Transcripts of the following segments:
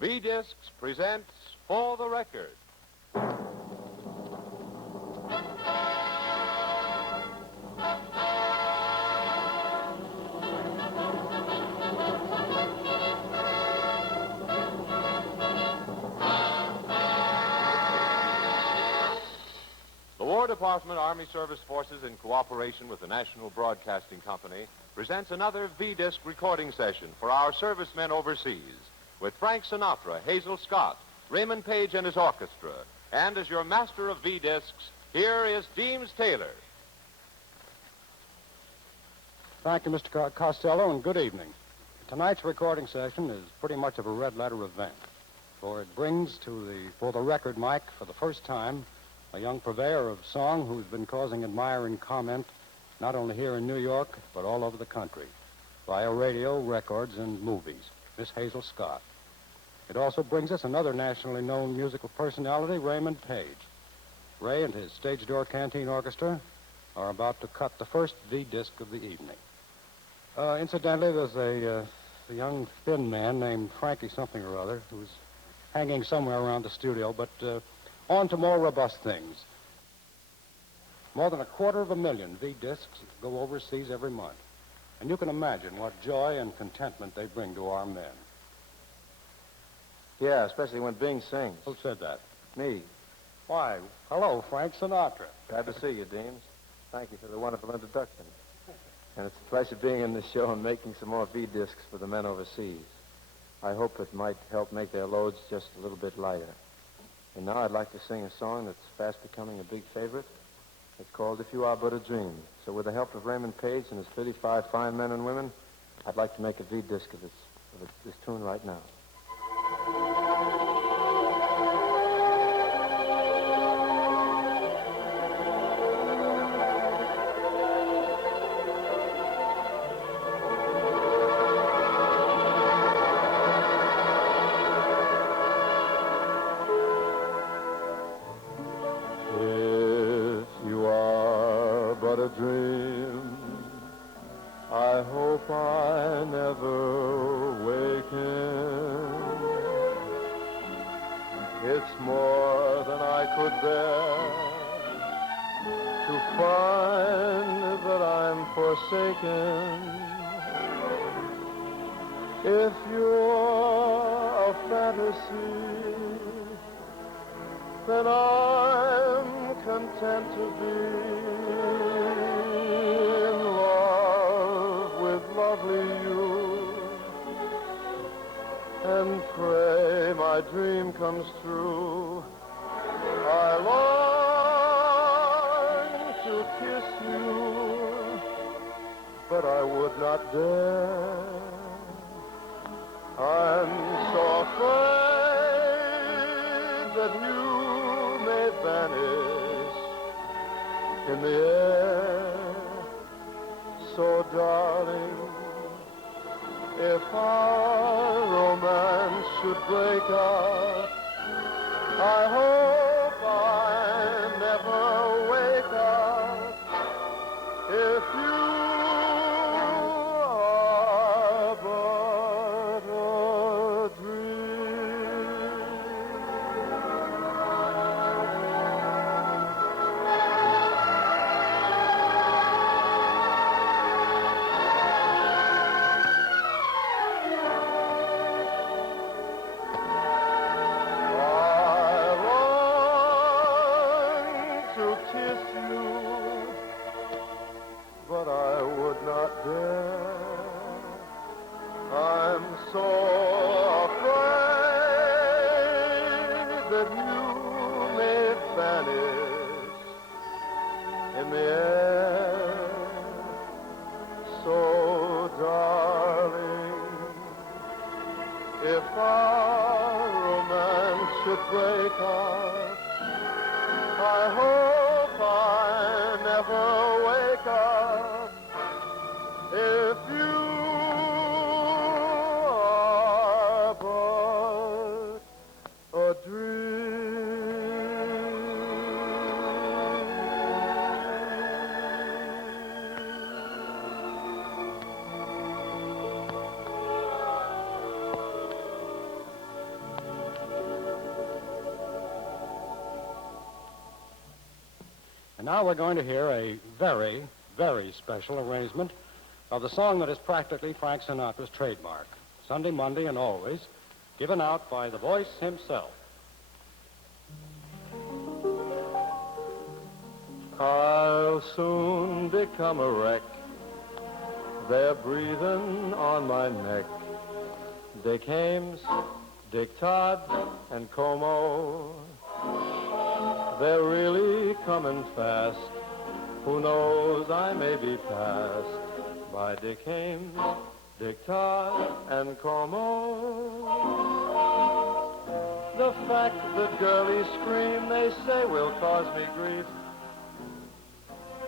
V-Discs presents For the Record. The War Department, Army Service Forces, in cooperation with the National Broadcasting Company, presents another V-Disc recording session for our servicemen overseas, with Frank Sinatra, Hazel Scott, Raymond Page and his orchestra. And as your master of V-Discs, here is Deems Taylor. Thank you, Mr. Costello, and good evening. Tonight's recording session is pretty much of a red-letter event, for it brings for the record mic for the first time a young purveyor of song who's been causing admiring comment not only here in New York, but all over the country, via radio, records, and movies, Miss Hazel Scott. It also brings us another nationally known musical personality, Raymond Page. Ray and his Stage Door Canteen Orchestra are about to cut the first V-disc of the evening. Incidentally, there's a young thin man named Frankie something or other who's hanging somewhere around the studio, but on to more robust things. More than 250,000 V-discs go overseas every month. And you can imagine what joy and contentment they bring to our men. Yeah, especially when Bing sings. Who said that? Me. Why, hello, Frank Sinatra. Glad to see you, Deems. Thank you for the wonderful introduction. And it's a pleasure being in this show and making some more V-discs for the men overseas. I hope it might help make their loads just a little bit lighter. And now I'd like to sing a song that's fast becoming a big favorite. It's called If You Are But a Dream. So with the help of Raymond Page and his 35 fine men and women, I'd like to make a V-disc of this tune right now. I hope I never waken. It's more than I could bear to find that I'm forsaken. If you're a fantasy, then I'm content to be you, and pray my dream comes true. I long to kiss you, but I would not dare. I'm so afraid that you may vanish in the air. So, darling, if our romance should break up, I hope I never wake up. If you are but a dream. But I would not dare. I'm so afraid that you may vanish in the air. So, darling, if our romance should break up, I hope I never wake up. If you are but a dream. And now we're going to hear a very, very special arrangement of the song that is practically Frank Sinatra's trademark, Sunday, Monday, and Always, given out by the voice himself. I'll soon become a wreck. They're breathing on my neck. Dick Ames, Dick Todd, and Como. They're really coming fast. Who knows, I may be passed by Dick Ames, Dick Todd, and Como. The fact that girlies scream, they say, will cause me grief.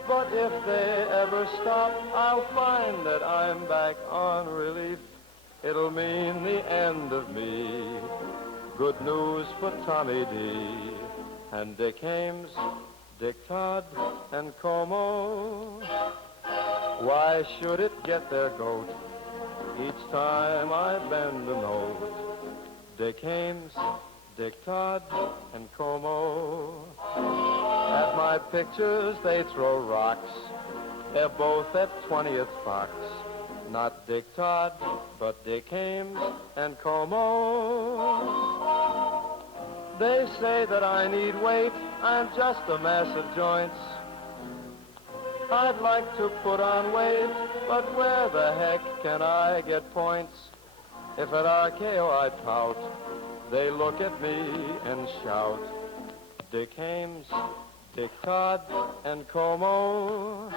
But if they ever stop, I'll find that I'm back on relief. It'll mean the end of me. Good news for Tommy D. And Dick Ames, Dick Todd, and Como. Why should it get their goat each time I bend a note? Dick Ames, Dick Todd, and Como. At my pictures, they throw rocks. They're both at 20th Fox. Not Dick Todd, but Dick Ames and Como. They say that I need weight. I'm just a mass of joints. I'd like to put on weight, but where the heck can I get points? If at RKO I pout, they look at me and shout. Dick Ames, Dick Todd, and Como.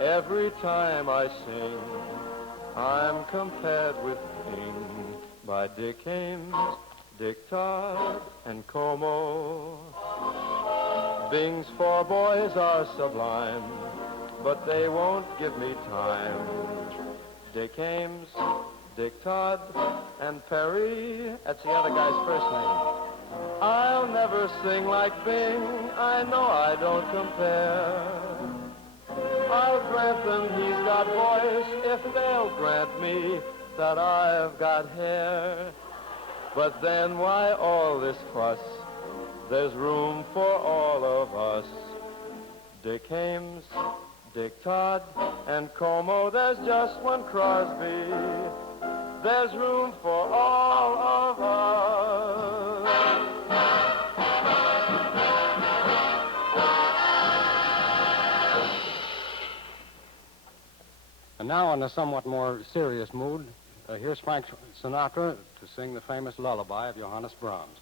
Every time I sing, I'm compared with King by Dick Ames, Dick Todd, and Como. Bing's four boys are sublime, but they won't give me time. Dick Ames, Dick Todd, and Perry, that's the other guy's first name. I'll never sing like Bing, I know I don't compare. I'll grant them he's got voice if they'll grant me that I've got hair. But then why all this fuss? There's room for all of us. Dick Ames, Dick Todd, and Como, there's just one Crosby. There's room for all of us. And now, in a somewhat more serious mood, here's Frank Sinatra to sing the famous Lullaby of Johannes Brahms.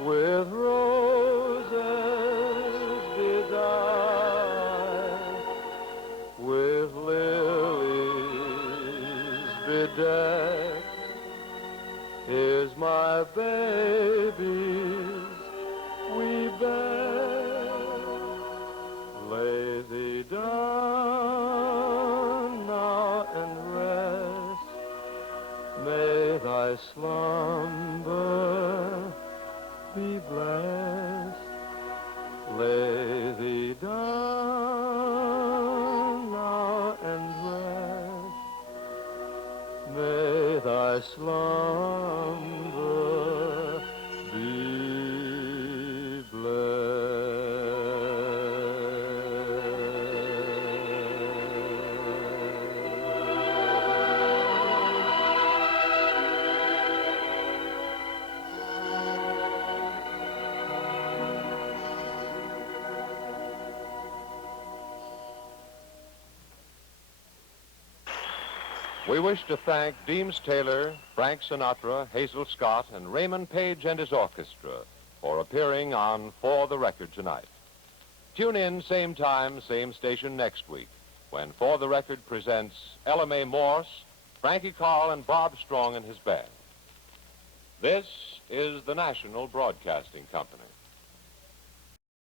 With roses bedight. Lay thee down now and rest. May thy slumber be We wish to thank Deems Taylor, Frank Sinatra, Hazel Scott, and Raymond Page and his orchestra for appearing on For the Record tonight. Tune in same time, same station next week when For the Record presents Ella Mae Morse, Frankie Carl, and Bob Strong and his band. This is the National Broadcasting Company.